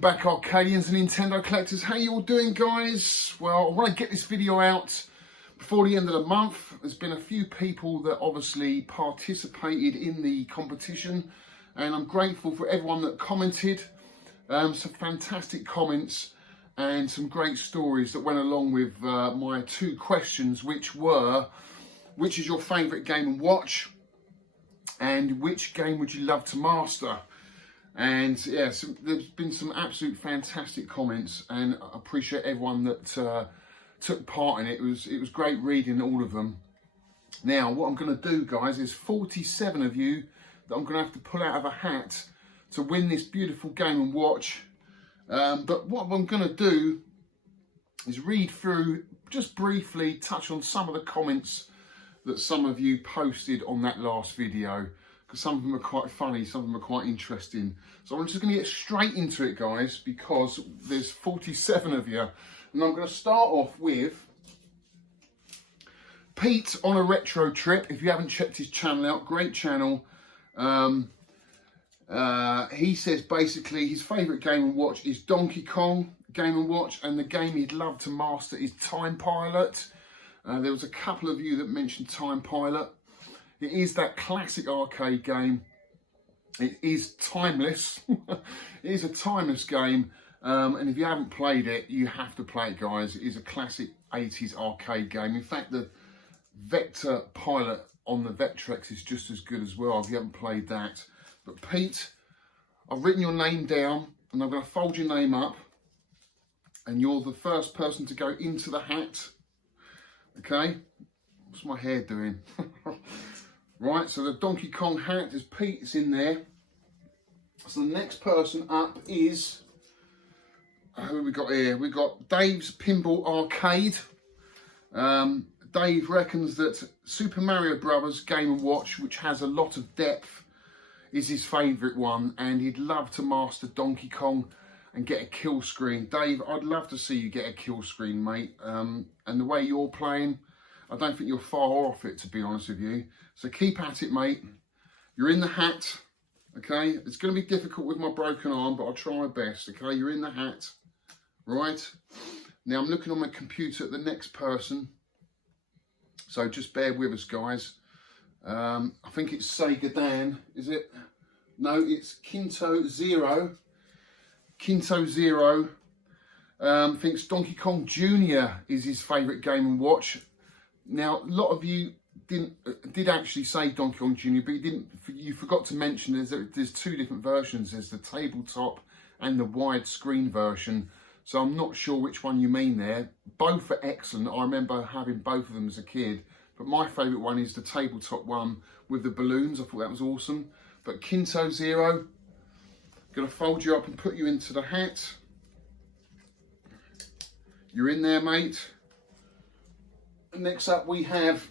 Welcome back, Arcadians and Nintendo collectors. How you all doing, guys? Well, I want to get this video out before the end of the month. There's been a few people that obviously participated in the competition, and I'm grateful for everyone that commented. Some fantastic comments and some great stories that went along with my two questions, which were, which is your favourite game and watch, and which game would you love to master? And yeah, there's been some absolute fantastic comments, and I appreciate everyone that took part in it. It was great reading all of them. Now, what I'm going to do, guys, is 47 of you that I'm going to have to pull out of a hat to win this beautiful game and watch. But what I'm going to do is read through, just briefly touch on some of the comments that some of you posted on that last video, because some of them are quite funny, some of them are quite interesting. So I'm just going to get straight into it, guys, because there's 47 of you. And I'm going to start off with Pete on a retro trip. If you haven't checked his channel out, great channel. He says basically his favourite game and watch is Donkey Kong Game and Watch, and the game he'd love to master is Time Pilot. There was a couple of you that mentioned Time Pilot. It is that classic arcade game. It is timeless. It is a timeless game. And if you haven't played it, you have to play it, guys. It is a classic 80s arcade game. In fact, the Vector Pilot on the Vectrex is just as good as well, if you haven't played that. But Pete, I've written your name down, and I'm going to fold your name up, and you're the first person to go into the hat. Okay? What's my hair doing? Right, so the Donkey Kong hat is Pete's in there. So the next person up is, who have we got here? We've got Dave's Pinball Arcade. Dave reckons that Super Mario Brothers Game & Watch, which has a lot of depth, is his favourite one, and he'd love to master Donkey Kong and get a kill screen. Dave, I'd love to see you get a kill screen, mate. And the way you're playing, I don't think you're far off it, to be honest with you. So keep at it, mate. You're in the hat, okay? It's going to be difficult with my broken arm, but I'll try my best, okay? You're in the hat, right? Now I'm looking on my computer at the next person. So just bear with us, guys. I think it's Sega Dan, is it? No, it's Kinto Zero. Kinto Zero thinks Donkey Kong Jr. is his favourite game and watch. Now, a lot of you did actually say Donkey Kong Jr., but you forgot to mention there's two different versions. There's the tabletop and the widescreen version. So I'm not sure which one you mean there. Both are excellent. I remember having both of them as a kid. But my favourite one is the tabletop one with the balloons. I thought that was awesome. But Kinto Zero, going to fold you up and put you into the hat. You're in there, mate. Next up we have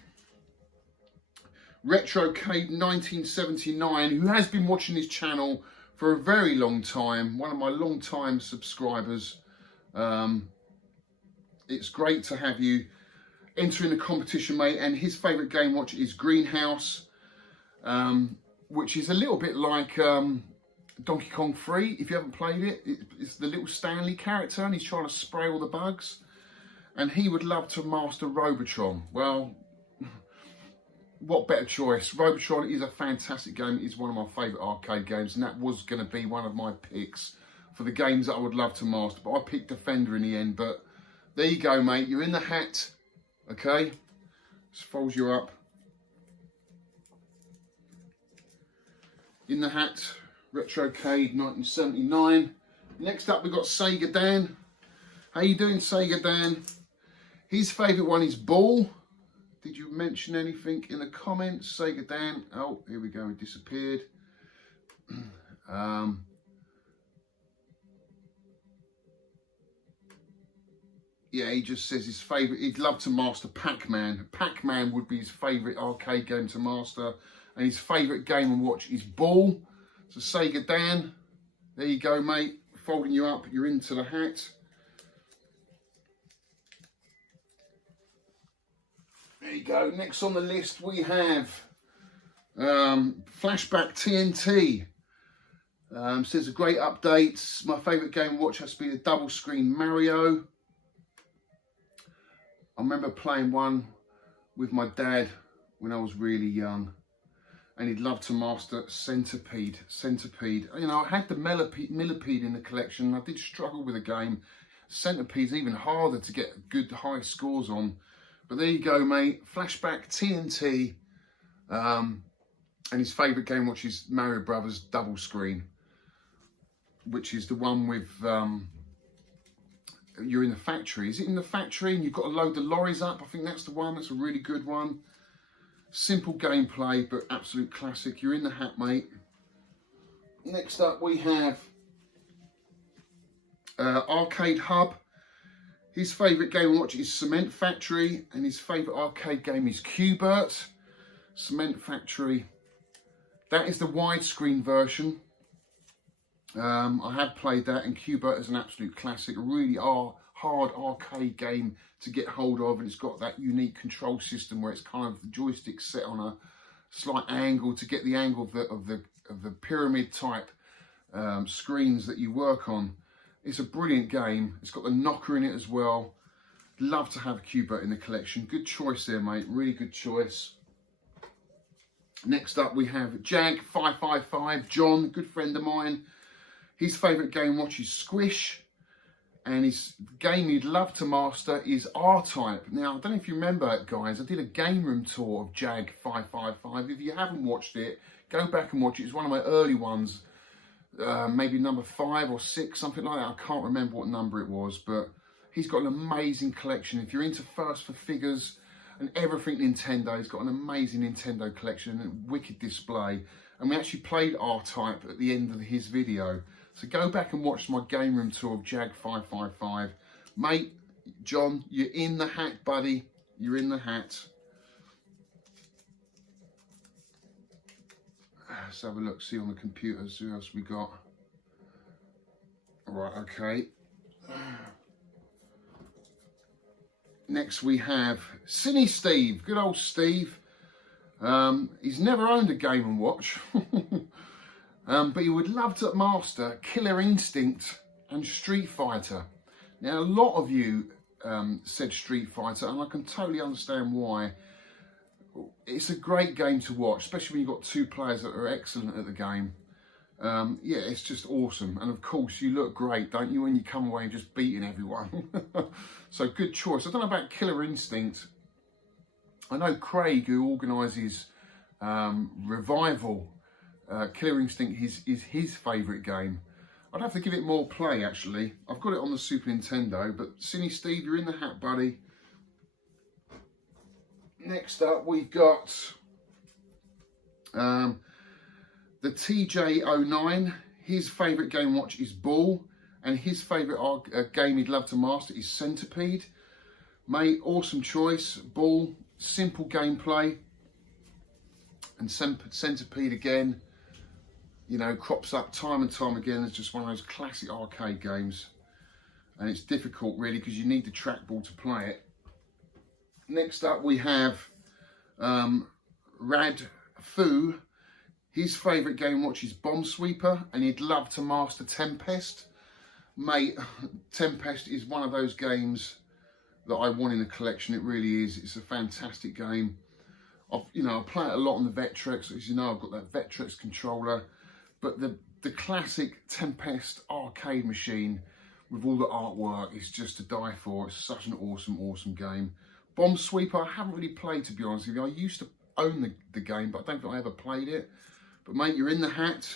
Retrocade 1979, who has been watching this channel for a very long time, one of my long time subscribers. It's great to have you entering the competition, mate, and his favourite game watch is Greenhouse, which is a little bit like Donkey Kong 3, if you haven't played it. It's the little Stanley character, and he's trying to spray all the bugs. And he would love to master Robotron. Well, what better choice? Robotron is a fantastic game. It is one of my favourite arcade games, and that was going to be one of my picks for the games that I would love to master. But I picked Defender in the end. But there you go, mate. You're in the hat. Okay? Just folds you up. In the hat. Retrocade 1979. Next up, we've got Sega Dan. How you doing, Sega Dan? His favourite one is Ball. Did you mention anything in the comments, Sega Dan? Oh, here we go, he disappeared. Yeah, he just says his favourite, he'd love to master Pac-Man. Pac-Man would be his favourite arcade game to master. And his favourite game and watch is Ball. So Sega Dan, there you go, mate. Folding you up, you're into the hat. There you go. Next on the list we have Flashback TNT. Says a great updates. My favourite game to watch has to be the double screen Mario. I remember playing one with my dad when I was really young, and he'd love to master Centipede. You know, I had the Millipede in the collection. I did struggle with the game. Centipede's even harder to get good high scores on. But there you go, mate. Flashback TNT. And his favourite game watch is Mario Brothers double screen, which is the one with you're in the factory. Is it in the factory and you've got to load the lorries up? I think that's the one. That's a really good one. Simple gameplay, but absolute classic. You're in the hat, mate. Next up we have Arcade Hub. His favourite game to watch is Cement Factory, and his favourite arcade game is Q*bert. Cement Factory. That is the widescreen version. I have played that, and Q*bert is an absolute classic. A really hard arcade game to get hold of, and it's got that unique control system where it's kind of the joystick set on a slight angle to get the angle of the pyramid type screens that you work on. It's a brilliant game. It's got the knocker in it as well. Love to have Q*bert in the collection. Good choice there, mate. Really good choice. Next up we have Jag555, John, good friend of mine. His favourite game watch is Squish, and his game he'd love to master is R-Type. Now, I don't know if you remember, guys, I did a game room tour of Jag555. If you haven't watched it, go back and watch it. It's one of my early ones, maybe number 5 or 6, something like that. I can't remember what number it was, but he's got an amazing collection. If you're into First for Figures and everything Nintendo, he's got an amazing Nintendo collection and a wicked display. And we actually played R-Type at the end of his video. So go back and watch my game room tour of Jag555. Mate, John, you're in the hat, buddy. You're in the hat. Let's have a look, see on the computers who else we got. Right, okay. Next we have Cine Steve, good old Steve. He's never owned a Game & Watch, but he would love to master Killer Instinct and Street Fighter. Now, a lot of you said Street Fighter, and I can totally understand why. It's a great game to watch, especially when you've got two players that are excellent at the game. Yeah, it's just awesome. And of course, you look great, don't you, when you come away just beating everyone. So good choice. I don't know about Killer Instinct. I know Craig, who organises Revival, Killer Instinct is his favourite game. I'd have to give it more play, actually. I've got it on the Super Nintendo, but Cine Steve, you're in the hat, buddy. Next up, we've got the TJ09. His favourite game watch is Ball, and his favourite game he'd love to master is Centipede. Mate, awesome choice. Ball, simple gameplay, and Centipede again, you know, crops up time and time again. It's just one of those classic arcade games, and it's difficult really because you need the trackball to play it. Next up we have Rad Fu. His favourite game watch is Bomb Sweeper, and he'd love to master Tempest. Mate, Tempest is one of those games that I want in the collection. It really is. It's a fantastic game. I play it a lot on the Vectrex. As you know, I've got that Vectrex controller. But the classic Tempest arcade machine with all the artwork is just to die for. It's such an awesome, awesome game. Bomb Sweeper, I haven't really played, to be honest with you. I used to own the game, but I don't think I ever played it. But mate, you're in the hat.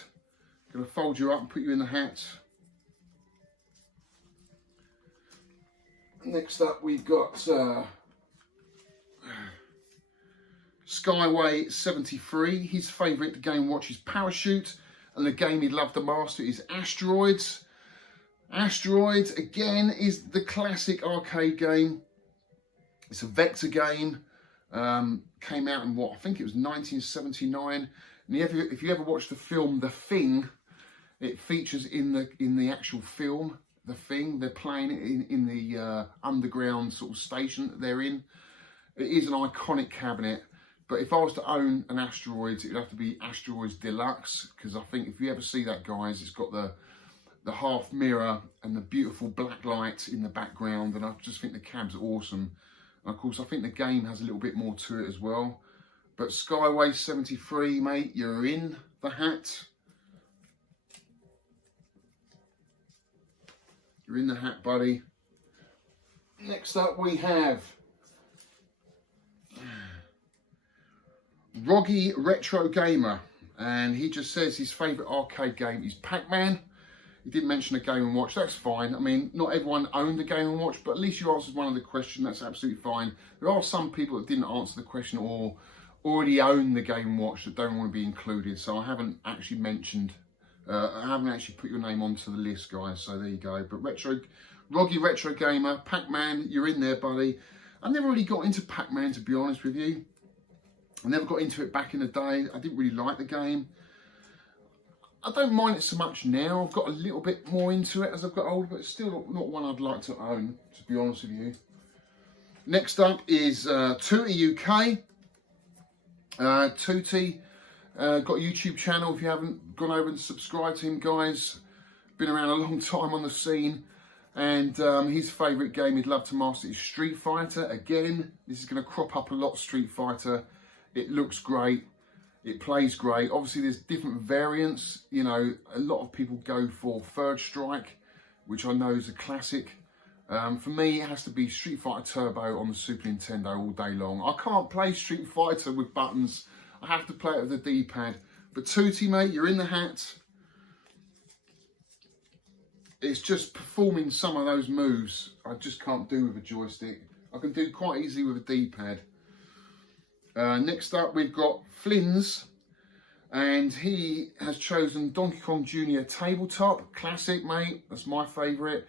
I'm going to fold you up and put you in the hat. Next up, we've got Skyway 73. His favourite game watch is Parachute, and the game he'd love to master is Asteroids. Asteroids, again, is the classic arcade game. It's a vector game. Came out in what? I think it was 1979. And if you ever watch the film The Thing, it features in the actual film The Thing. They're playing it in the underground sort of station that they're in. It is an iconic cabinet, But if I was to own an Asteroids, it would have to be Asteroids Deluxe, because I think if you ever see that, guys, it's got the half mirror and the beautiful black lights in the background, and I just think the cab's awesome. And of course, I think the game has a little bit more to it as well. But Skyway 73, mate, you're in the hat. You're in the hat, buddy. Next up we have Roggy Retro Gamer, and he just says his favourite arcade game is Pac-Man. He didn't mention a Game & Watch, that's fine. I mean, not everyone owned a Game & Watch, but at least you answered one of the questions, that's absolutely fine. There are some people that didn't answer the question or already own the Game & Watch that don't want to be included, so I haven't actually mentioned, I haven't actually put your name onto the list, guys, so there you go. But Roggy Retro Gamer, Pac-Man, you're in there, buddy. I never really got into Pac-Man, to be honest with you. I never got into it back in the day. I didn't really like the game. I don't mind it so much now. I've got a little bit more into it as I've got older, but it's still not one I'd like to own, to be honest with you. Next up is Tootie UK. Tootie got a YouTube channel. If you haven't gone over and subscribed to him, guys, been around a long time on the scene. And his favourite game he'd love to master is Street Fighter. Again, this is going to crop up a lot, Street Fighter. It looks great. It plays great. Obviously, there's different variants. You know, a lot of people go for Third Strike, which I know is a classic. For me, it has to be Street Fighter Turbo on the Super Nintendo all day long. I can't play Street Fighter with buttons. I have to play it with the D-pad. But Tootie, mate, you're in the hat. It's just performing some of those moves I just can't do with a joystick. I can do quite easily with a D-pad. Next up, we've got Flynn's, and he has chosen Donkey Kong Jr. Tabletop. Classic, mate. That's my favourite.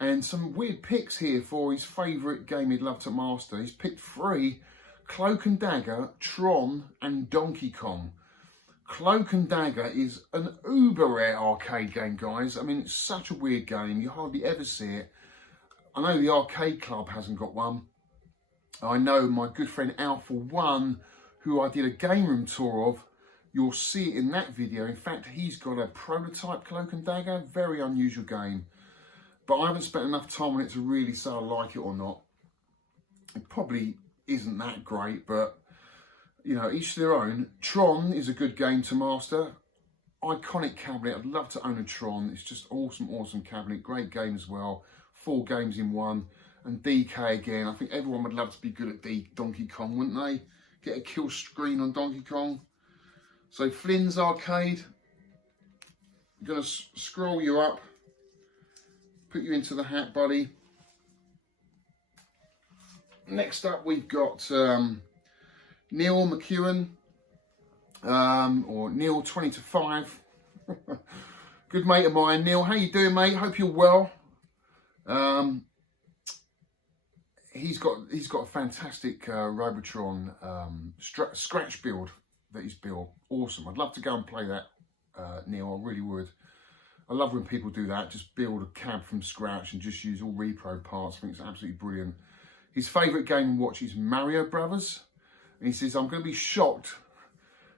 And some weird picks here for his favourite game he'd love to master. He's picked 3, Cloak and Dagger, Tron, and Donkey Kong. Cloak and Dagger is an uber rare arcade game, guys. I mean, it's such a weird game. You hardly ever see it. I know the arcade club hasn't got one. I know my good friend Alpha One, who I did a game room tour of, you'll see it in that video. In fact, he's got a prototype Cloak and Dagger. Very unusual game. But I haven't spent enough time on it to really say I like it or not. It probably isn't that great, but you know, each to their own. Tron is a good game to master. Iconic cabinet. I'd love to own a Tron. It's just awesome, awesome cabinet. Great game as well. 4 games in one. And DK again. I think everyone would love to be good at Donkey Kong, wouldn't they? Get a kill screen on Donkey Kong. So Flynn's Arcade. I'm going to scroll you up. Put you into the hat, buddy. Next up, we've got Neil Mcewen, or Neil 20 to 5. Good mate of mine. Neil, how you doing, mate? Hope you're well. He's got a fantastic Robotron scratch build that he's built. Awesome. I'd love to go and play that, Neil. I really would. I love when people do that. Just build a cab from scratch and just use all repro parts. I think it's absolutely brilliant. His favourite game to watch is Mario Brothers. And he says, I'm going to be shocked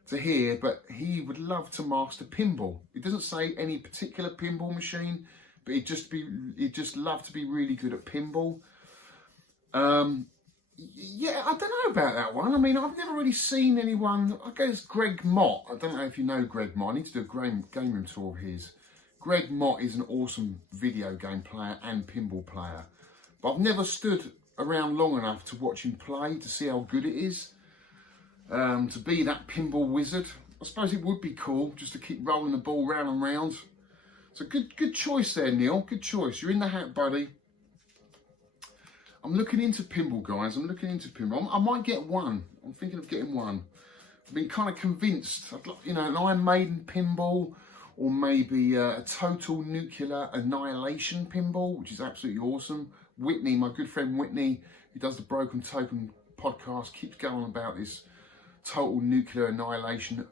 to hear, but he would love to master pinball. It doesn't say any particular pinball machine, but he'd just love to be really good at pinball. Yeah, I don't know about that one. I mean, I've never really seen anyone. I guess Greg Mott. I don't know if you know Greg Mott. I need to do a game room tour of his. Greg Mott is an awesome video game player and pinball player. But I've never stood around long enough to watch him play to see how good it is. To be that pinball wizard. I suppose it would be cool just to keep rolling the ball round and round. So good choice there, Neil. Good choice. You're in the hat, buddy. I'm looking into pinball, guys. I'm looking into pinball. I might get one. I'm thinking of getting one. I've been kind of convinced. I'd like, you know, an Iron Maiden pinball, or maybe a Total Nuclear Annihilation pinball, which is absolutely awesome. Whitney, my good friend Whitney, who does the Broken Token podcast, keeps going about this Total Nuclear Annihilation.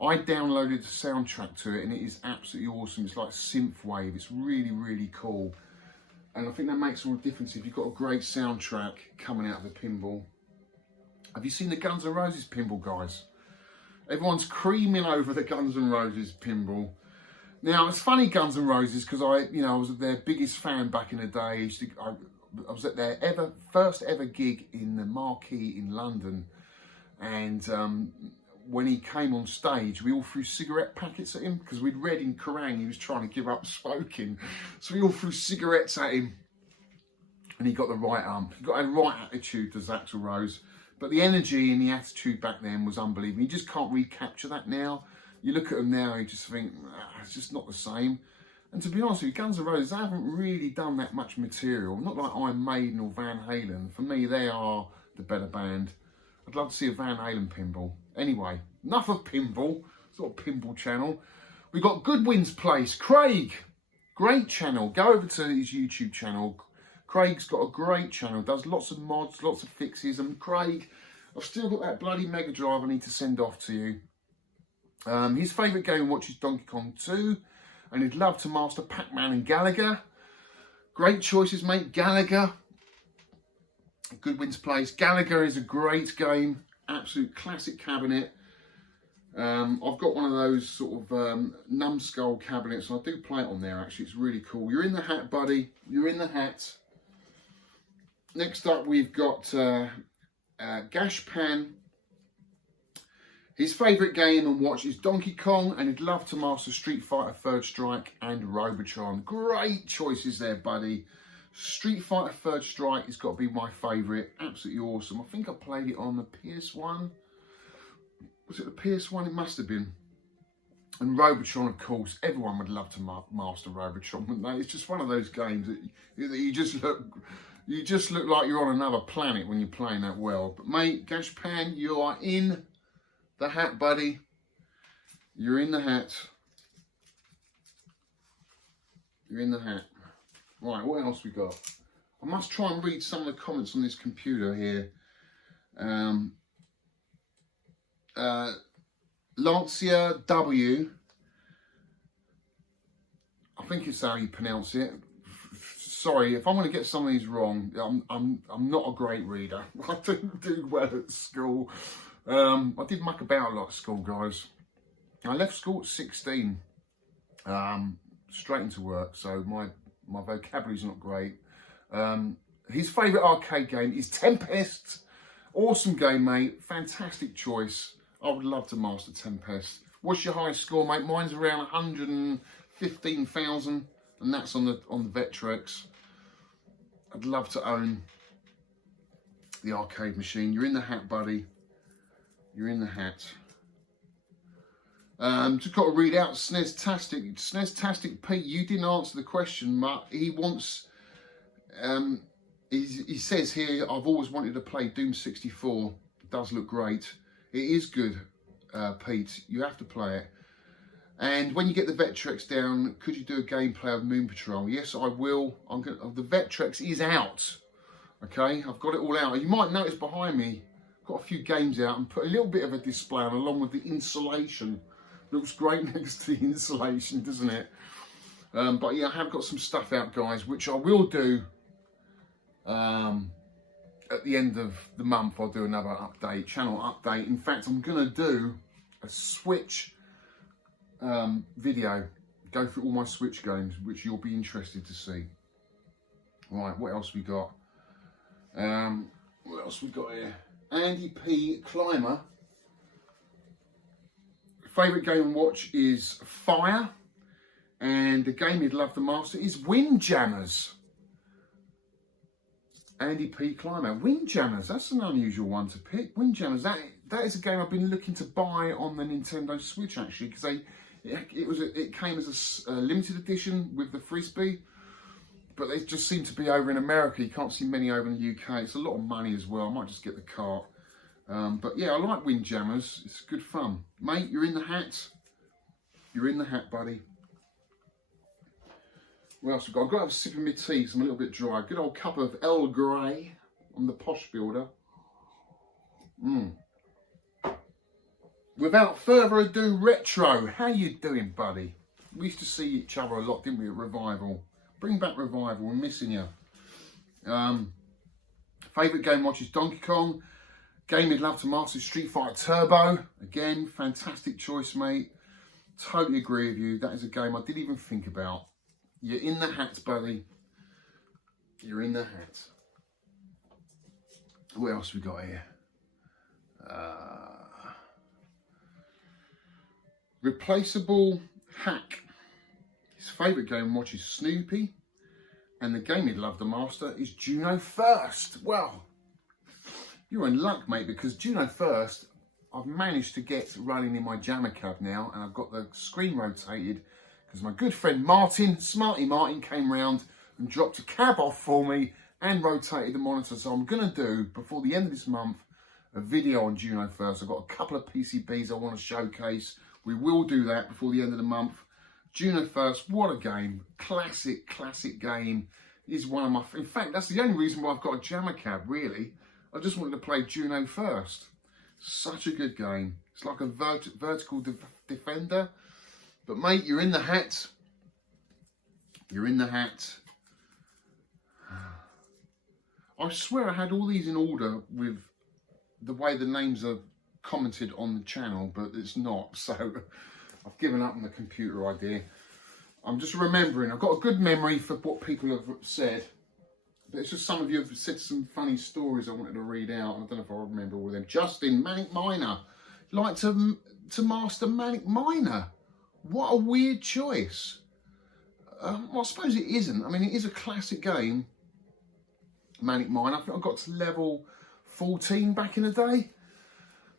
I downloaded the soundtrack to it, and it is absolutely awesome. It's like synthwave. It's really, really cool. And I think that makes all the difference if you've got a great soundtrack coming out of the pinball. Have you seen the Guns N' Roses pinball, guys? Everyone's creaming over the Guns N' Roses pinball. Now, it's funny, Guns N' Roses, because I was their biggest fan back in the day. I was at their first ever gig in the Marquee in London, and when he came on stage, we all threw cigarette packets at him, because we'd read in Kerrang he was trying to give up smoking, so we all threw cigarettes at him, and he got the right he got a right attitude to Axl Rose. But the energy and the attitude back then was unbelievable. You just can't recapture that now. You look at them now, you just think, it's just not the same. And to be honest with you, Guns N' Roses, they haven't really done that much material. Not like Iron Maiden or Van Halen. For me, they are the better band. I'd love to see a Van Halen pinball. Anyway, enough of pinball. It's not a pinball channel. We've got Goodwin's Place. Craig, great channel. Go over to his YouTube channel. Craig's got a great channel, does lots of mods, lots of fixes, and Craig, I've still got that bloody Mega Drive I need to send off to you. His favourite game to watch is Donkey Kong 2, and he'd love to master Pac-Man and Gallagher. Great choices, mate. Gallagher, Goodwin's Place. Gallagher is a great game, absolute classic cabinet. I've got one of those sort of numbskull cabinets, and I do play it on there, actually. It's really cool. You're in the hat, buddy. You're in the hat. Next up, we've got Gashpan. His favourite game and watch is Donkey Kong, and he'd love to master Street Fighter Third Strike and Robotron. Great choices there, buddy. Street Fighter Third Strike has got to be my favourite. Absolutely awesome. I think I played it on the PS1. Was it the PS1? It must have been. And Robotron, of course. Everyone would love to master Robotron, wouldn't they? It's just one of those games that you just look like you're on another planet when you're playing that well. But mate, Gashpan, you are in the hat, buddy. You're in the hat. You're in the hat. Right, what else we got? I must try and read some of the comments on this computer here. Lancia W, I think it's how you pronounce it. Sorry if I'm going to get some of these wrong. I'm not a great reader. I didn't do well at school. I did muck about a lot at school, guys. I left school at 16, straight into work, so my vocabulary's not great. His favourite arcade game is Tempest. Awesome game, mate. Fantastic choice. I would love to master Tempest. What's your highest score, mate? Mine's around 115,000, and that's on the Vectrex. I'd love to own the arcade machine. You're in the hat, buddy. You're in the hat. Just got to read out SNES-tastic. SNES-tastic Pete, you didn't answer the question, but he wants. He says here, I've always wanted to play Doom 64. It does look great. It is good, Pete. You have to play it. And when you get the Vectrex down, could you do a gameplay of Moon Patrol? Yes, I will. The Vectrex is out. Okay, I've got it all out. You might notice behind me, I've got a few games out and put a little bit of a display on along with the insulation. Looks great next to the insulation, doesn't it? But yeah, I have got some stuff out, guys, which I will do. At the end of the month, I'll do another update, channel update. In fact, I'm going to do a Switch video, go through all my Switch games, which you'll be interested to see. Right, what else we got? What else we got here? Andy P. Climber. Favourite game and watch is Fire. And the game he'd love to master is Windjammers. Andy P. Climber. Windjammers, that's an unusual one to pick. Windjammers, that is a game I've been looking to buy on the Nintendo Switch, actually, because it came as a limited edition with the Frisbee, but they just seem to be over in America. You can't see many over in the UK. It's a lot of money as well. I might just get the cart. But yeah, I like Windjammers. It's good fun. Mate, you're in the hat. You're in the hat, buddy. What else have we got? I've got to have a sip of my tea because I'm a little bit dry. Good old cup of Earl Grey on the Posh Builder. Without further ado, Retro. How you doing, buddy? We used to see each other a lot, didn't we, at Revival? Bring back Revival. We're missing you. Favourite game watch is Donkey Kong. Game you'd love to master is Street Fighter Turbo. Again, fantastic choice, mate. Totally agree with you. That is a game I didn't even think about. You're in the hat, buddy. You're in the hat. What else we got here? Replaceable Hack. His favourite game to watch is Snoopy. And the game he'd love to master is Juno First. Well, you're in luck, mate, because Juno First, I've managed to get running in my jammer cab now, and I've got the screen rotated because my good friend Martin, Smarty Martin, came round and dropped a cab off for me and rotated the monitor. So I'm going to do, before the end of this month, a video on Juno First. I've got a couple of PCBs I want to showcase. We will do that before the end of the month. Juno First, what a game. Classic game. Is one of my... In fact, that's the only reason why I've got a jammer cab, really. I just wanted to play Juno First. Such a good game. It's like a vertical defender. But, mate, you're in the hat. You're in the hat. I swear I had all these in order with the way the names are commented on the channel, but it's not. So I've given up on the computer idea. I'm just remembering. I've got a good memory for what people have said. But it's just some of you have said some funny stories I wanted to read out. I don't know if I remember all of them. Justin, Manic Miner. Like to master Manic Miner. What a weird choice. Well, I suppose it isn't. I mean, it is a classic game, Manic Miner. I think I got to level 14 back in the day.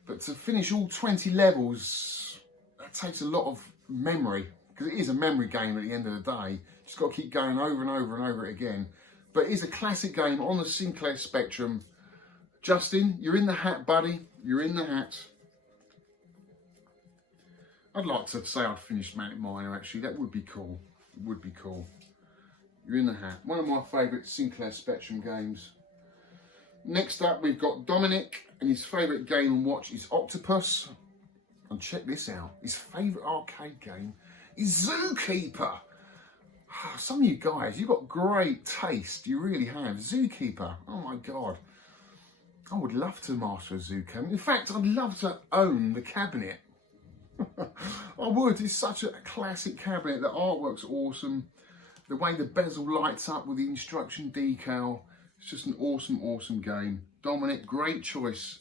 But to finish all 20 levels, that takes a lot of memory. Because it is a memory game at the end of the day. You just got to keep going over and over and over it again. But it is a classic game on the Sinclair Spectrum. Justin, you're in the hat, buddy. You're in the hat. I'd like to say I'd finished Manic Miner, actually. That would be cool. It would be cool. You're in the hat. One of my favourite Sinclair Spectrum games. Next up, we've got Dominic, and his favourite game and watch is Octopus. And check this out. His favourite arcade game is Zookeeper. Some of you guys, you've got great taste. You really have. Zookeeper. Oh my God. I would love to master a Zookeeper. In fact, I'd love to own the cabinet. I would. It's such a classic cabinet. The artwork's awesome. The way the bezel lights up with the instruction decal. It's just an awesome game. Dominic, great choice.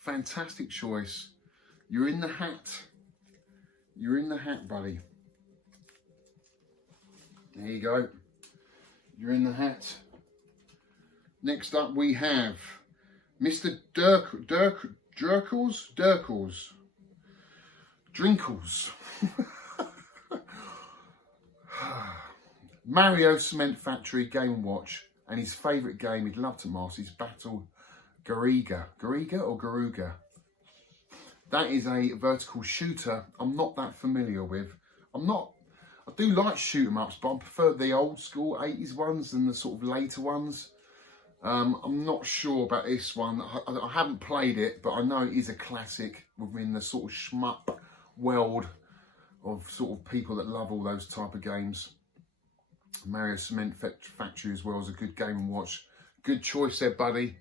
Fantastic choice. You're in the hat. You're in the hat, buddy. There you go. You're in the hat. Next up we have Mr. Drinkles. Mario Cement Factory Game & Watch, and his favourite game he'd love to master is Battle Garuga. Garuga? That is a vertical shooter I'm not that familiar with. I do like shoot 'em ups, but I prefer the old school 80s ones than the sort of later ones. I'm not sure about this one. I haven't played it, but I know it is a classic within the sort of shmup world of sort of people that love all those type of games. Mario Cement Factory as well is a good game and watch. Good choice there, buddy.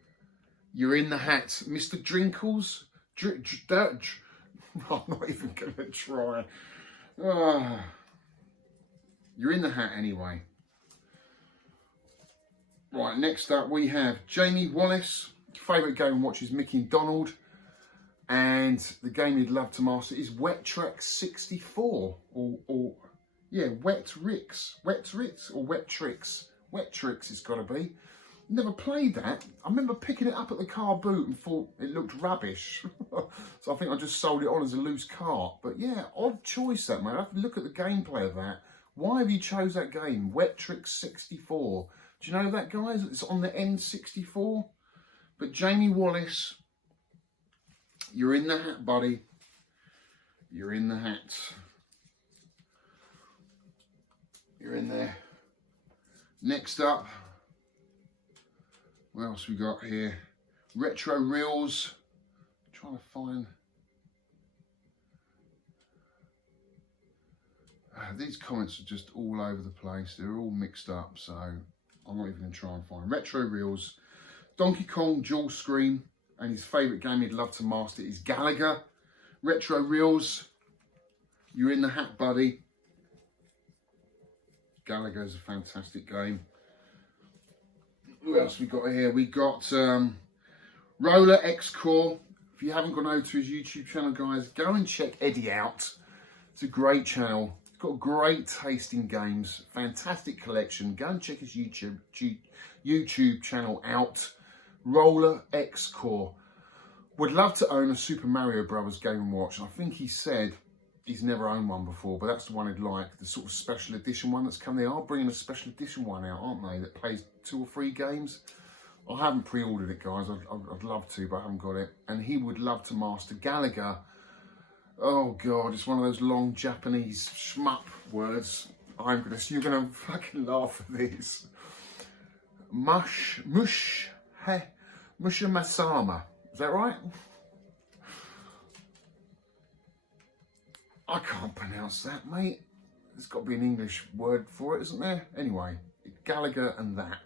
You're in the hat. Mr. Drinkles. I'm not even going to try. You're in the hat anyway. Right, next up we have Jamie Wallace. Favourite game and watch is Mickey and Donald. And the game he'd love to master is Wet Tricks 64. Wet Tricks it's got to be. Never played that. I remember picking it up at the car boot and thought it looked rubbish. So I think I just sold it on as a loose cart. But yeah, odd choice that, man. I have to look at the gameplay of that. Why have you chose that game? Wet Tricks 64. Do you know that, guys? It's on the N64. But Jamie Wallace, you're in the hat, buddy. You're in the hat. You're in there. Next up, what else we got here? Retro Reels. I'm trying to find. These comments are just all over the place. They're all mixed up, so I'm not even going to try and find. Retro Reels. Donkey Kong dual screen. and his favourite game he'd love to master is Gallagher. Retro Reels, you're in the hat, buddy. Gallagher's a fantastic game. Who else we got here? We got Roller X Core. If you haven't gone over to his YouTube channel, guys, go and check Eddie out. It's a great channel. He's got great taste in games. Fantastic collection. Go and check his YouTube channel out. Roller X Core. Would love to own a Super Mario Brothers Game & Watch. I think he said he's never owned one before, but that's the one he'd like. The sort of special edition one that's come. They are bringing a special edition one out, aren't they? That plays 2 or 3 games. I haven't pre-ordered it, guys. I'd love to, but I haven't got it. And he would love to master Gallagher. Oh God, it's one of those long Japanese shmup words. You're gonna fucking laugh at this. Mushimasama. Is that right? I can't pronounce that, mate. There's got to be an English word for it, isn't there? Anyway, Gallagher and that.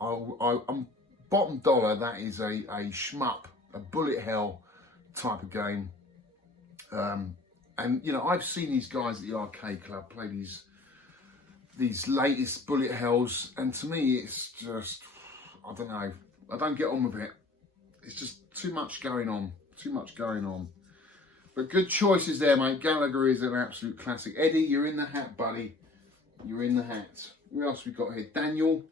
I'm bottom dollar. That is a shmup, a bullet hell type of game. And you know, I've seen these guys at the arcade club play these latest bullet hells, and to me, it's just, I don't know. I don't get on with it. It's just too much going on. Too much going on. But good choices there, mate. Gallagher is an absolute classic. Eddie, you're in the hat, buddy. You're in the hat. Who else we got here? Daniel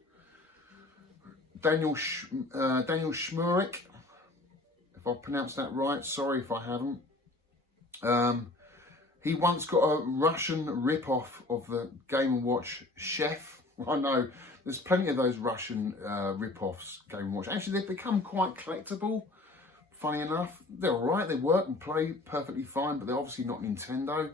Schmurik. If I've pronounced that right, sorry if I haven't. He once got a Russian rip-off of the Game & Watch Chef. I know, there's plenty of those Russian rip-offs, Game & Watch. Actually, they've become quite collectible. Funny enough, they're all right. They work and play perfectly fine, but they're obviously not Nintendo.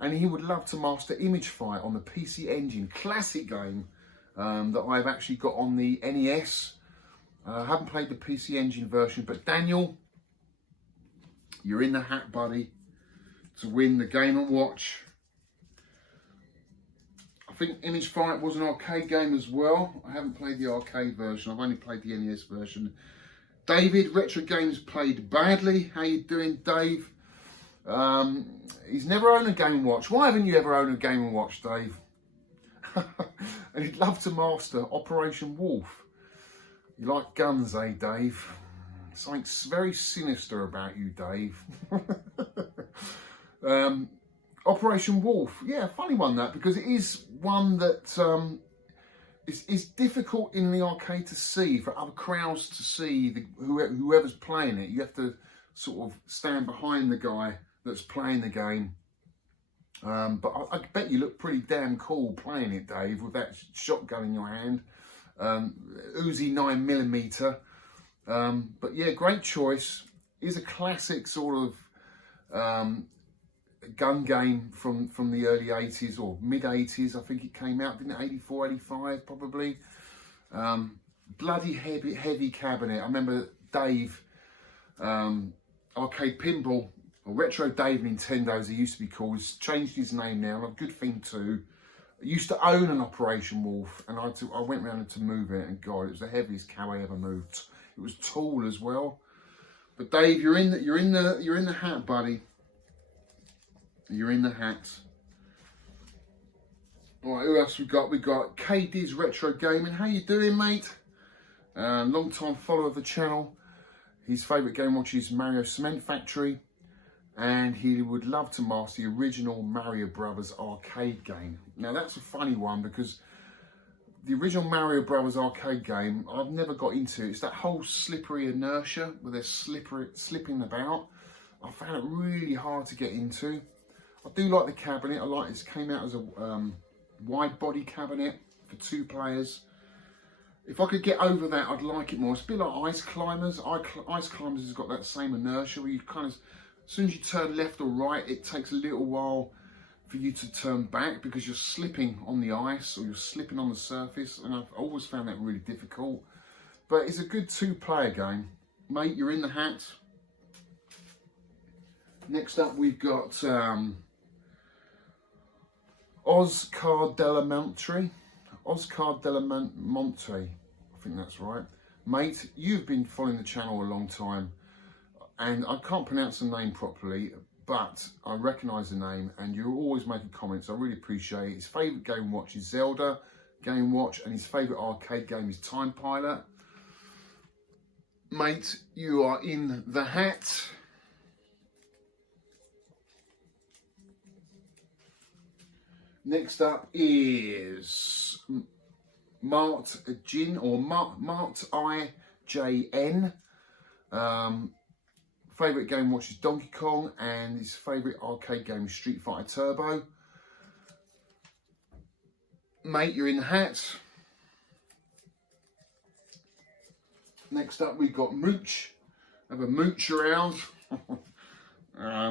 And he would love to master Image Fight on the PC Engine, classic game that I've actually got on the NES. I haven't played the PC Engine version, but Daniel, you're in the hat, buddy, to win the Game & Watch. I think Image Fight was an arcade game as well. I haven't played the arcade version. I've only played the NES version. David, Retro Games played badly. How you doing, Dave? He's never owned a Game & Watch. Why haven't you ever owned a Game & Watch, Dave? And he'd love to master Operation Wolf. You like guns, eh, Dave? Something very sinister about you, Dave. Operation Wolf. Yeah, funny one that, because it is one that it's difficult in the arcade to see, for other crowds to see whoever's playing it. You have to sort of stand behind the guy that's playing the game. But I bet you look pretty damn cool playing it, Dave, with that shotgun in your hand. Uzi 9mm. But yeah, great choice. Is a classic sort of gun game from the early 80s or mid 80s. I think it came out, didn't it? 84, 85 probably. Bloody heavy cabinet. I remember Dave, Arcade Pinball, or Retro Dave Nintendo as he used to be called, he's changed his name now, and a good thing too. I used to own an Operation Wolf, and I went round to move it, and God, it was the heaviest cow I ever moved. It was tall as well. But Dave, you're in the hat, buddy. You're in the hat. All right, who else we got? We got KD's Retro Gaming. How you doing, mate? Long time follower of the channel. His favourite game watch is Mario Cement Factory, and he would love to master the original Mario Brothers arcade game. Now that's a funny one, because the original Mario Brothers arcade game, I've never got into. It's that whole slippery inertia where they're slipping about. I found it really hard to get into. I do like the cabinet. I like it. Came out as a wide body cabinet for 2 players. If I could get over that, I'd like it more. It's a bit like Ice Climbers. Ice Climbers has got that same inertia where you kind of, as soon as you turn left or right, it takes a little while for you to turn back because you're slipping on the ice or you're slipping on the surface, and I've always found that really difficult. But it's a good 2-player game. Mate, you're in the hat. Next up, we've got Oscar Delamonte. I think that's right. Mate, you've been following the channel a long time, and I can't pronounce the name properly, but I recognise the name, and you're always making comments. I really appreciate it. His favourite game watch is Zelda Game Watch, and his favourite arcade game is Time Pilot. Mate, you are in the hat. Next up is Mart Jin, or Mart IJN. Favourite game watch is Donkey Kong, and his favourite arcade game is Street Fighter Turbo. Mate, you're in the hat. Next up, we've got Mooch. Have a mooch around.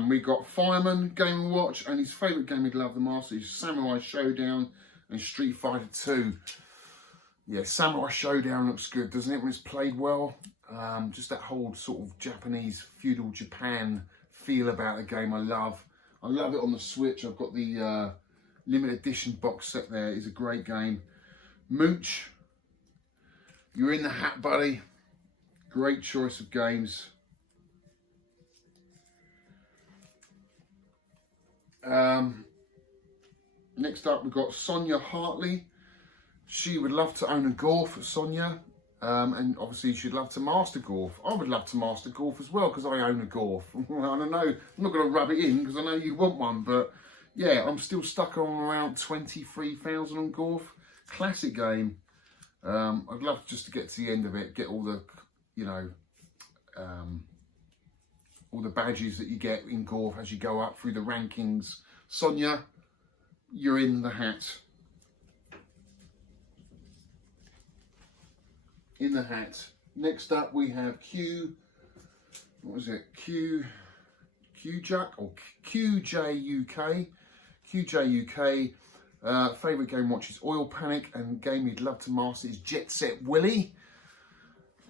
We've got Fireman Game & Watch, and his favourite game he'd love the master is Samurai Showdown and Street Fighter 2. Yeah, Samurai Showdown looks good, doesn't it, when it's played well? Just that whole sort of Japanese feudal Japan feel about the game I love. I love it on the Switch. I've got the limited edition box set there. It's a great game. Mooch, you're in the hat, buddy. Great choice of games. Next up, we've got Sonia Hartley. She would love to own a Golf, Sonia, and obviously she'd love to master Golf. I would love to master Golf as well, because I own a Golf. I don't know, I'm not going to rub it in because I know you want one, but yeah, I'm still stuck on around 23,000 on Golf. Classic game. I'd love just to get to the end of it, get all the, you know, all the badges that you get in Golf as you go up through the rankings. Sonia, you're in the hat. In the hat. Next up, we have what was it? QJUK or QJUK. QJUK. Favourite game watch is Oil Panic, and game he'd love to master is Jet Set Willy.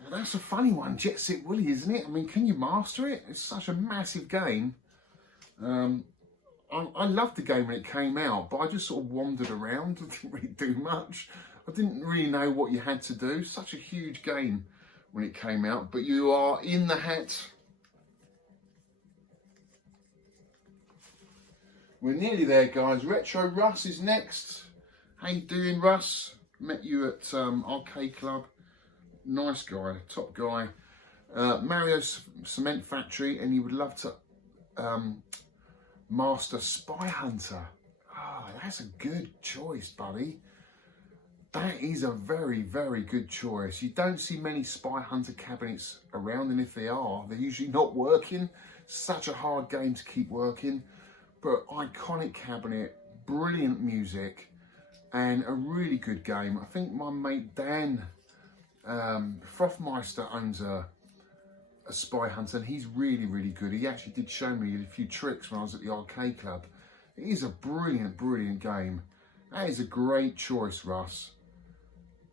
Well, that's a funny one, Jet Set Willy, isn't it? I mean, can you master it? It's such a massive game. I loved the game when it came out, but I just sort of wandered around. I didn't really do much. I didn't really know what you had to do. Such a huge game when it came out, but you are in the hat. We're nearly there, guys. Retro Russ is next. How you doing, Russ? Met you at Arcade Club. Nice guy, top guy. Mario's Cement Factory, and he would love to master Spy Hunter. Ah, that's a good choice, buddy. That is a very, very good choice. You don't see many Spy Hunter cabinets around, and if they are, they're usually not working. Such a hard game to keep working. But iconic cabinet, brilliant music, and a really good game. I think my mate Dan Frothmeister owns a Spy Hunter, and he's really, really good. He actually did show me a few tricks when I was at the Arcade Club. It is a brilliant, brilliant game. That is a great choice, Russ.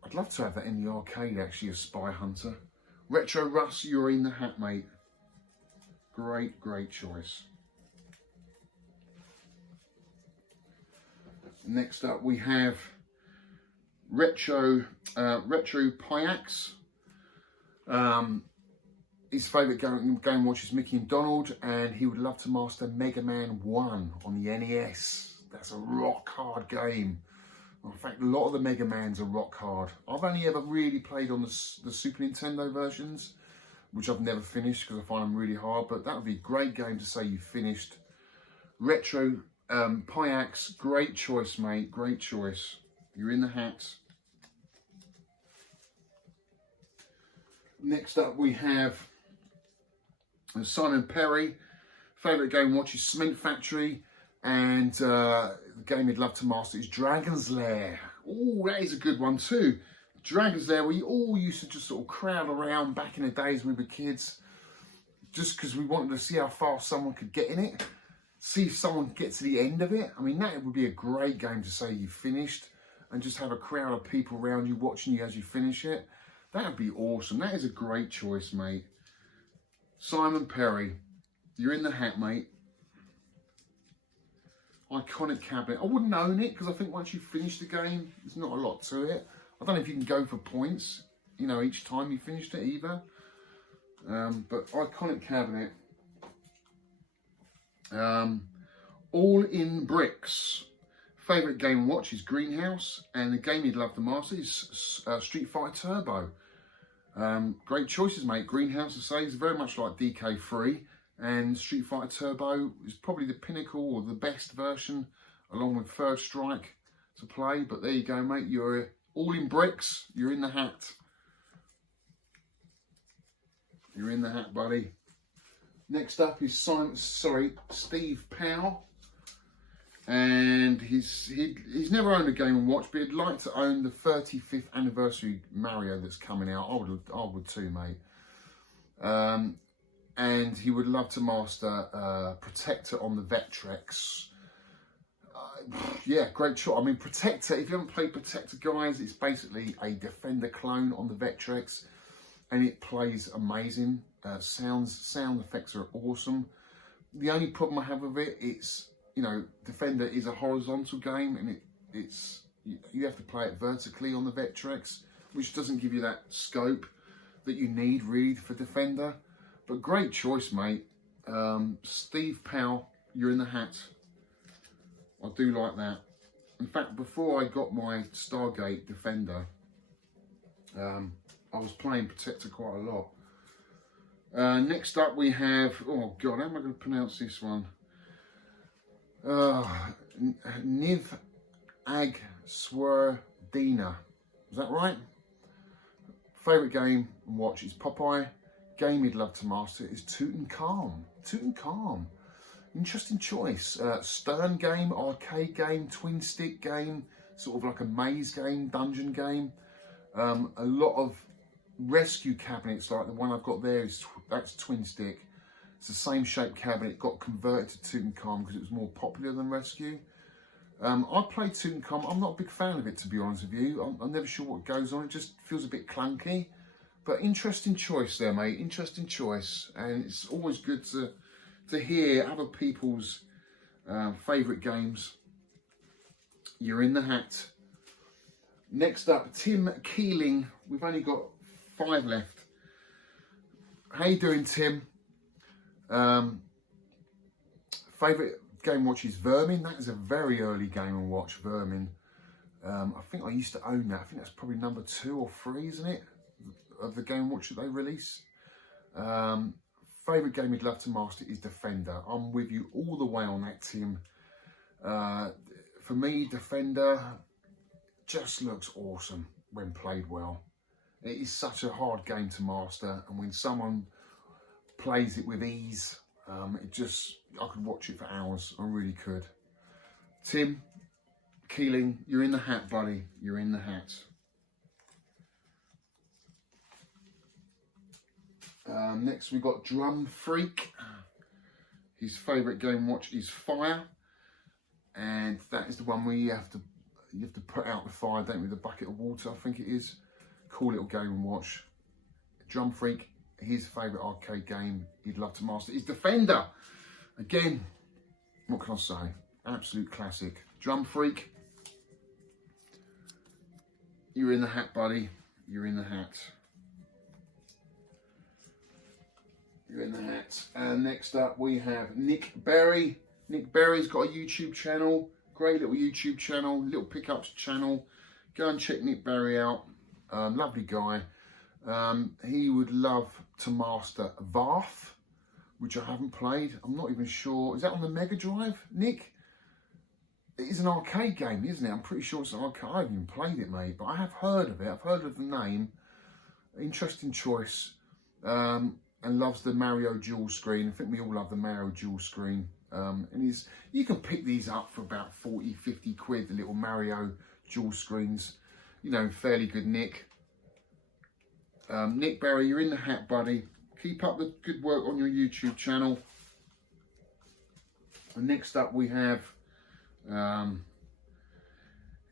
I'd love to have that in the arcade, actually, a Spy Hunter. Retro Russ, you're in the hat, mate. Great, great choice. Next up, we have Retro Pyax. His favourite game watch is Mickey and Donald, and he would love to master Mega Man 1 on the NES. That's a rock hard game. In fact, a lot of the Mega Mans are rock hard. I've only ever really played on the Super Nintendo versions, which I've never finished because I find them really hard, but that would be a great game to say you finished. Retro Pyax, great choice, mate, great choice. You're in the hat. Next up, we have Simon Perry. Favourite game watch is Cement Factory, and the game he'd love to master is Dragon's Lair. Oh, that is a good one too. Dragon's Lair, we all used to just sort of crowd around back in the days when we were kids, just because we wanted to see how far someone could get in it, see if someone gets to the end of it. I mean, that would be a great game to say you finished, and just have a crowd of people around you watching you as you finish it. That would be awesome. That is a great choice, mate. Simon Perry, you're in the hat, mate. Iconic cabinet. I wouldn't own it because I think once you finish the game, there's not a lot to it. I don't know if you can go for points. you know, each time you finished it either. But iconic cabinet. All in bricks. Favourite game and watch is Greenhouse, and the game you'd love to master is Street Fighter Turbo. Great choices, mate. Greenhouse, I say, is very much like DK3, and Street Fighter Turbo is probably the pinnacle or the best version, along with First Strike, to play. But there you go, mate. You're all in bricks. You're in the hat. You're in the hat, buddy. Next up is Steve Powell. And he's never owned a Game & Watch, but he'd like to own the 35th anniversary Mario that's coming out. I would too, mate. And he would love to master Protector on the Vectrex. Yeah, great choice. I mean, Protector, if you haven't played Protector, guys, it's basically a Defender clone on the Vectrex, and it plays amazing. Sound effects are awesome. The only problem I have with it, it's, you know, Defender is a horizontal game, and you have to play it vertically on the Vectrex, which doesn't give you that scope that you need really for Defender. But great choice, mate. Steve Powell, you're in the hat. I do like that. In fact, before I got my Stargate Defender, I was playing Protector quite a lot. Next up we have, oh God, how am I going to pronounce this one? Niv Ag Swerdina. Is that right? Favourite game and watch is Popeye. Game he'd love to master is Tutankhamun. Tutankhamun. Interesting choice. Stern game, arcade game, twin stick game, sort of like a maze game, dungeon game. A lot of rescue cabinets like the one I've got there, that's twin stick. It's the same shaped cabinet. It got converted to Tutankhamun because it was more popular than rescue. I played Tutankhamun. I'm not a big fan of it, to be honest with you. I'm never sure what goes on. It just feels a bit clunky. But interesting choice there, mate. Interesting choice. And it's always good to hear other people's favourite games. You're in the hat. Next up, Tim Keeling. We've only got 5 left. How you doing, Tim? Favourite Game & Watch is Vermin. That is a very early Game & Watch, Vermin. I think I used to own that. I think that's probably number 2 or 3, isn't it? Of the Game & Watch that they release. Favourite game you'd love to master is Defender. I'm with you all the way on that, Tim. For me, Defender just looks awesome when played well. It is such a hard game to master, and when someone plays it with ease, I could watch it for hours. I really could. Tim Keeling, you're in the hat, buddy. You're in the hat. Next we've got Drum Freak. His favourite Game & Watch is Fire, and that is the one where you have to put out the fire, don't you, with a bucket of water, I think it is. Cool little Game & Watch. Drum Freak, his favourite arcade game he'd love to master is Defender. Again, what can I say? Absolute classic. Drum Freak, you're in the hat, buddy. You're in the hat. You're in the hat. And next up we have Nick Berry. Nick Berry's got a YouTube channel. Great little YouTube channel, little pickups channel. Go and check Nick Berry out. Lovely guy. He would love to master Varth, which I haven't played. I'm not even sure. Is that on the Mega Drive, Nick? It is an arcade game, isn't it? I'm pretty sure it's an arcade. I haven't even played it, mate, but I have heard of it. I've heard of the name. Interesting choice. And loves the Mario dual screen. I think we all love the Mario dual screen. And you can pick these up for about 40, 50 quid, the little Mario dual screens. You know, fairly good nick. Nick Berry, you're in the hat, buddy. Keep up the good work on your YouTube channel. And next up we have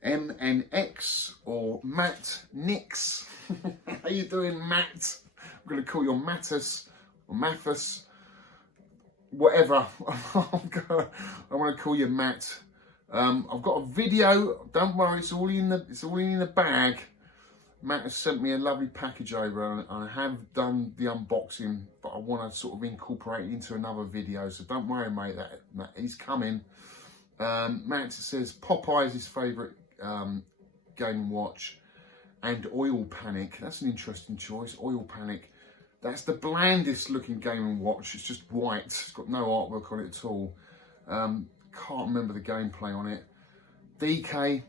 MNX, or Matt Nix. How you doing, Matt? I'm going to call you Mattus or Mathis, whatever. I want to call you Matt. I've got a video. Don't worry, it's all in the bag. Matt has sent me a lovely package over, and I have done the unboxing, but I want to sort of incorporate it into another video, so don't worry, mate, that he's coming. Matt says Popeye is his favourite Game & Watch, and Oil Panic. That's an interesting choice, Oil Panic. That's the blandest looking Game & Watch. It's just white. It's got no artwork on it at all. Can't remember the gameplay on it. DK.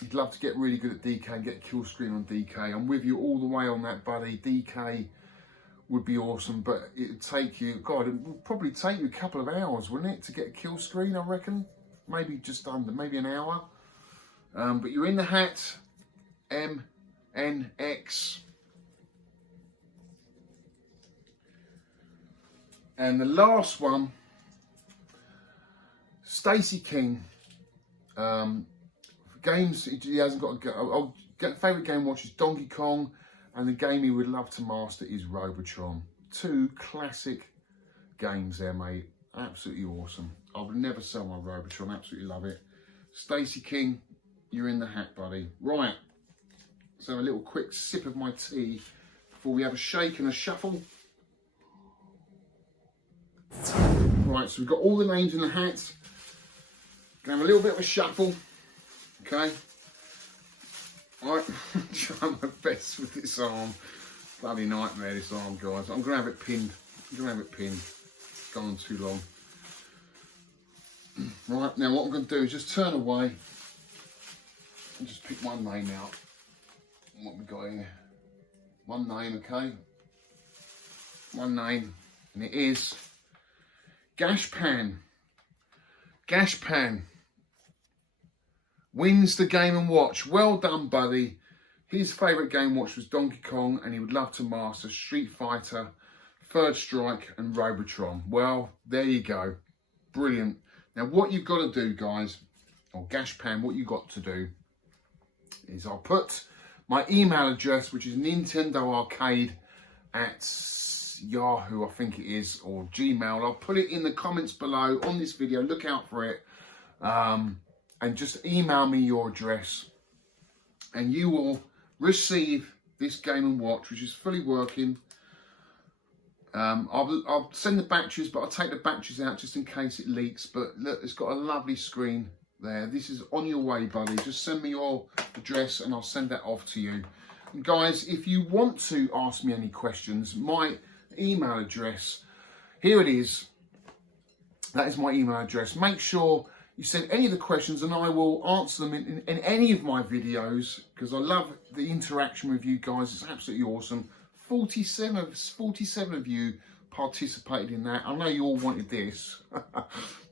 You'd love to get really good at DK and get a kill screen on DK. I'm with you all the way on that, buddy. DK would be awesome, but it'd take you, God, it would probably take you a couple of hours, wouldn't it, to get a kill screen, I reckon? Maybe just under, maybe an hour. But you're in the hat, MNX. And the last one, Stacey King. Games he hasn't got. Favourite Game Watch is Donkey Kong, and the game he would love to master is Robotron. Two classic games there, mate. Absolutely awesome. I would never sell my Robotron. Absolutely love it. Stacey King, you're in the hat, buddy. Right. Let's have a little quick sip of my tea before we have a shake and a shuffle. Right, so we've got all the names in the hat. Gonna have a little bit of a shuffle. Okay. Alright, trying my best with this arm. Bloody nightmare, this arm, guys. I'm gonna have it pinned. It's gone on too long. Right, now what I'm gonna do is just turn away and just pick one name out. What we got here? One name, okay? One name, and it is Gashpan. Gashpan wins the Game & Watch. Well done, buddy. His favourite Game & Watch was Donkey Kong, and he would love to master Street Fighter, Third Strike and Robotron. Well, there you go. Brilliant. Now, what you've got to do, guys, or Gashpan, what you've got to do is I'll put my email address, which is Nintendo Arcade at Yahoo, I think it is, or Gmail. I'll put it in the comments below on this video. Look out for it. And just email me your address, and you will receive this Game & Watch, which is fully working. I'll send the batteries, but I'll take the batteries out just in case it leaks. But look, it's got a lovely screen there. This is on your way, buddy. Just send me your address and I'll send that off to you. And guys, if you want to ask me any questions, my email address, here it is. That is my email address. Make sure you send any of the questions and I will answer them in any of my videos, because I love the interaction with you guys. It's absolutely awesome. 47 of you participated in that. I know you all wanted this.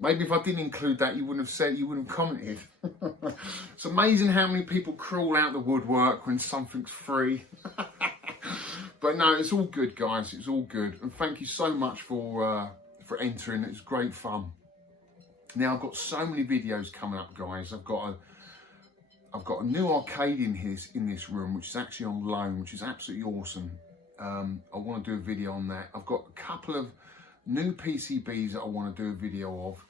Maybe if I didn't include that, you wouldn't have commented. It's amazing how many people crawl out the woodwork when something's free. But no, it's all good, guys. It's all good. And thank you so much for entering. It was great fun. Now, I've got so many videos coming up, guys. I've got a new arcade in this room, which is actually on loan, which is absolutely awesome. I want to do a video on that. I've got a couple of new PCBs that I want to do a video of.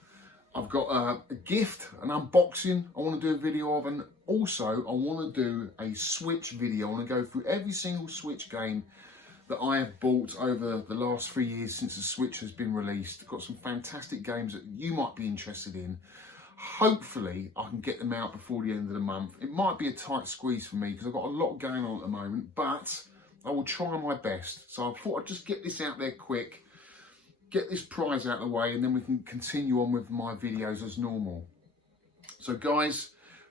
I've got a gift, an unboxing I want to do a video of, and also I want to do a Switch video. I want to go through every single Switch game that I have bought over the last 3 years since the Switch has been released. I've got some fantastic games that you might be interested in. Hopefully I can get them out before the end of the month. It might be a tight squeeze for me because I've got a lot going on at the moment, but I will try my best. So I thought I'd just get this out there quick, get this prize out of the way, and then we can continue on with my videos as normal. So guys,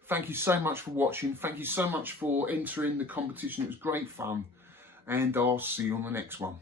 thank you so much for watching. Thank you so much for entering the competition. It was great fun. And I'll see you on the next one.